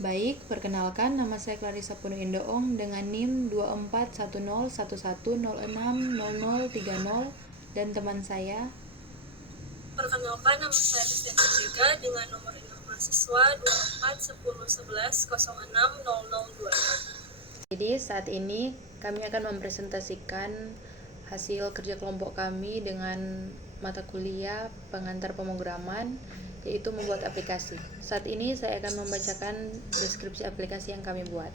Baik, perkenalkan nama saya Clarissa Punu Indoong dengan NIM 241011060030 dan teman saya. Perkenalkan, nama saya Kristianti Jega dengan nomor induk mahasiswa 241011060026. Jadi saat ini kami akan mempresentasikan hasil kerja kelompok kami dengan mata kuliah pengantar pemrograman, yaitu membuat aplikasi. Saat ini saya akan membacakan deskripsi aplikasi yang kami buat.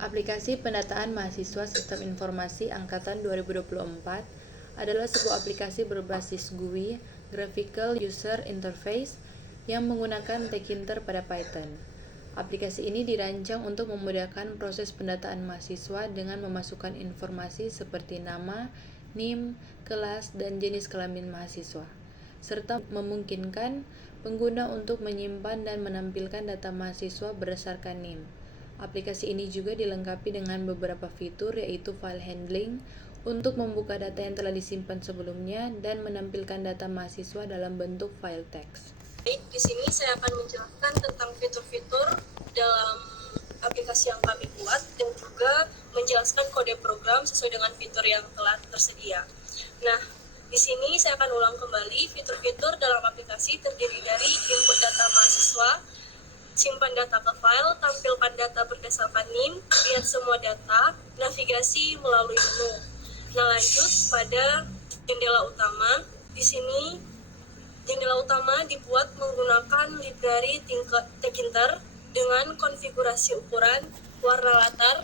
Aplikasi Pendataan Mahasiswa Sistem Informasi Angkatan 2024 adalah sebuah aplikasi berbasis GUI (Graphical User Interface) yang menggunakan Tkinter pada Python. Aplikasi ini dirancang untuk memudahkan proses pendataan mahasiswa dengan memasukkan informasi seperti nama, NIM, kelas, dan jenis kelamin mahasiswa, serta memungkinkan pengguna untuk menyimpan dan menampilkan data mahasiswa berdasarkan NIM. Aplikasi ini juga dilengkapi dengan beberapa fitur, yaitu file handling untuk membuka data yang telah disimpan sebelumnya dan menampilkan data mahasiswa dalam bentuk file teks. Baik, di sini saya akan menjelaskan tentang fitur-fitur dalam aplikasi yang kami buat dan juga menjelaskan kode program sesuai dengan fitur yang telah tersedia. Nah, di sini saya akan ulang kembali fitur-fitur dalam aplikasi terdiri dari input data mahasiswa, simpan data ke file, tampilkan data berdasarkan NIM, lihat semua data, navigasi melalui menu. Nah, lanjut pada jendela utama. Di sini jendela utama dibuat menggunakan library Tkinter dengan konfigurasi ukuran, warna latar,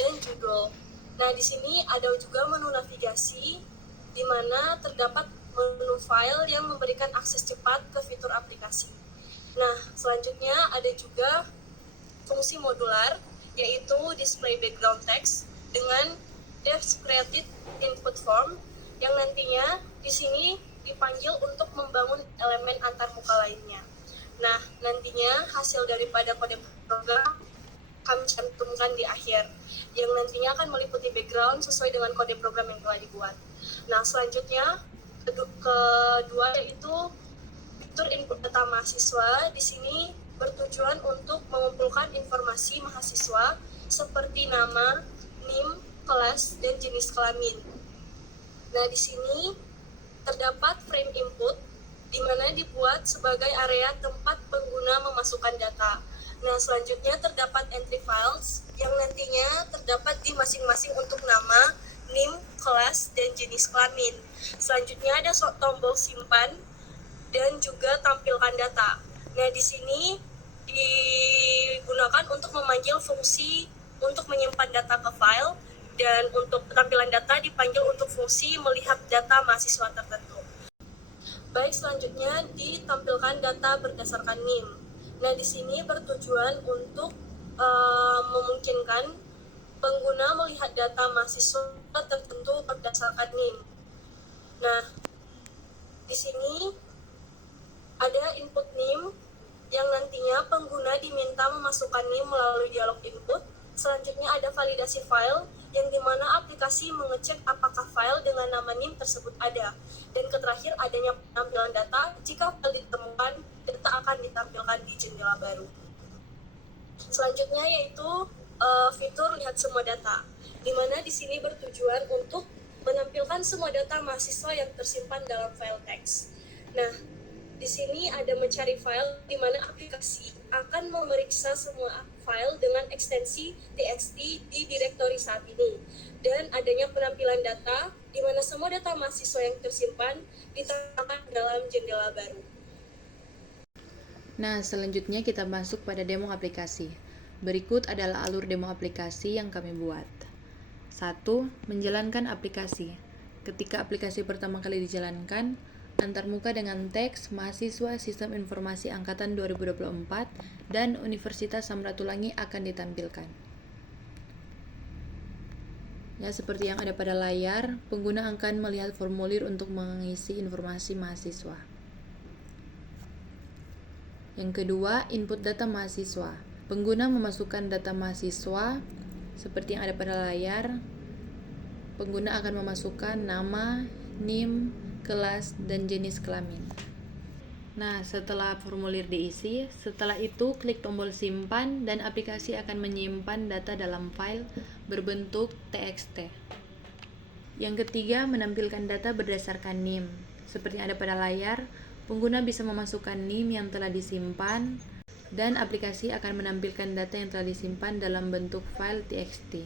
dan judul. Nah, di sini ada juga menu navigasi di mana terdapat menu file yang memberikan akses cepat ke fitur aplikasi. Nah, selanjutnya ada juga fungsi modular, yaitu display background text dengan devs created input form yang nantinya di sini dipanggil untuk membangun elemen antarmuka lainnya. Nah, nantinya hasil daripada kode program kami cantumkan di akhir, yang nantinya akan meliputi background sesuai dengan kode program yang telah dibuat. Nah, selanjutnya kedua yaitu fitur input data mahasiswa. Di sini bertujuan untuk mengumpulkan informasi mahasiswa seperti nama, NIM, kelas, dan jenis kelamin. Nah, di sini terdapat frame input di mana dibuat sebagai area tempat pengguna memasukkan data. Nah, selanjutnya terdapat entry files yang nantinya terdapat di masing-masing untuk nama, NIM, kelas, dan jenis kelamin. Selanjutnya ada tombol simpan dan juga tampilkan data. Nah, di sini digunakan untuk memanggil fungsi untuk menyimpan data ke file, dan untuk tampilan data dipanggil untuk fungsi melihat data mahasiswa tertentu. Baik, selanjutnya ditampilkan data berdasarkan NIM. Nah, di sini bertujuan untuk memungkinkan pengguna melihat data mahasiswa tertentu berdasarkan NIM. Nah, di sini ada input NIM yang nantinya pengguna diminta memasukkan NIM melalui dialog input. Selanjutnya ada validasi file, yang dimana aplikasi mengecek apakah file dengan nama NIM tersebut ada. Dan terakhir adanya penampilan data. Jika file ditemukan, data akan ditampilkan di jendela baru. Selanjutnya yaitu fitur lihat semua data, dimana di sini bertujuan untuk menampilkan semua data mahasiswa yang tersimpan dalam file teks. Nah, di sini ada mencari file, di mana aplikasi akan memeriksa semua file dengan ekstensi txt di direktori saat ini. Dan adanya penampilan data, di mana semua data mahasiswa yang tersimpan ditampilkan dalam jendela baru. Nah, selanjutnya kita masuk pada demo aplikasi. Berikut adalah alur demo aplikasi yang kami buat. 1. Menjalankan aplikasi. Ketika aplikasi pertama kali dijalankan, antarmuka dengan teks mahasiswa Sistem Informasi Angkatan 2024 dan Universitas Samratulangi akan ditampilkan. Ya, seperti yang ada pada layar, pengguna akan melihat formulir untuk mengisi informasi mahasiswa. Yang kedua, input data mahasiswa. Pengguna memasukkan data mahasiswa seperti yang ada pada layar. Pengguna akan memasukkan nama, NIM, kelas, dan jenis kelamin. Nah, setelah formulir diisi, setelah itu klik tombol simpan dan aplikasi akan menyimpan data dalam file berbentuk TXT. Yang ketiga, menampilkan data berdasarkan NIM. Seperti yang ada pada layar, pengguna bisa memasukkan NIM yang telah disimpan dan aplikasi akan menampilkan data yang telah disimpan dalam bentuk file TXT.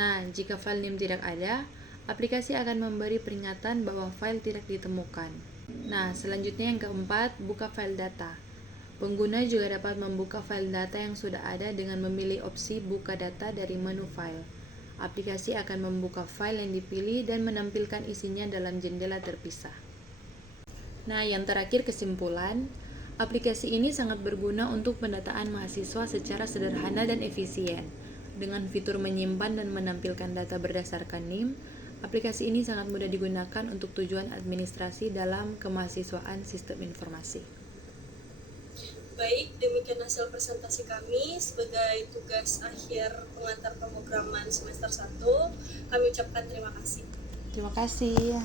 Nah, jika file NIM tidak ada, aplikasi akan memberi peringatan bahwa file tidak ditemukan. Nah, selanjutnya yang keempat, buka file data. Pengguna juga dapat membuka file data yang sudah ada dengan memilih opsi buka data dari menu file. Aplikasi akan membuka file yang dipilih dan menampilkan isinya dalam jendela terpisah. Nah, yang terakhir kesimpulan, aplikasi ini sangat berguna untuk pendataan mahasiswa secara sederhana dan efisien. Dengan fitur menyimpan dan menampilkan data berdasarkan NIM, aplikasi ini sangat mudah digunakan untuk tujuan administrasi dalam kemahasiswaan sistem informasi. Baik, demikian hasil presentasi kami sebagai tugas akhir pengantar pemrograman semester 1. Kami ucapkan terima kasih. Terima kasih.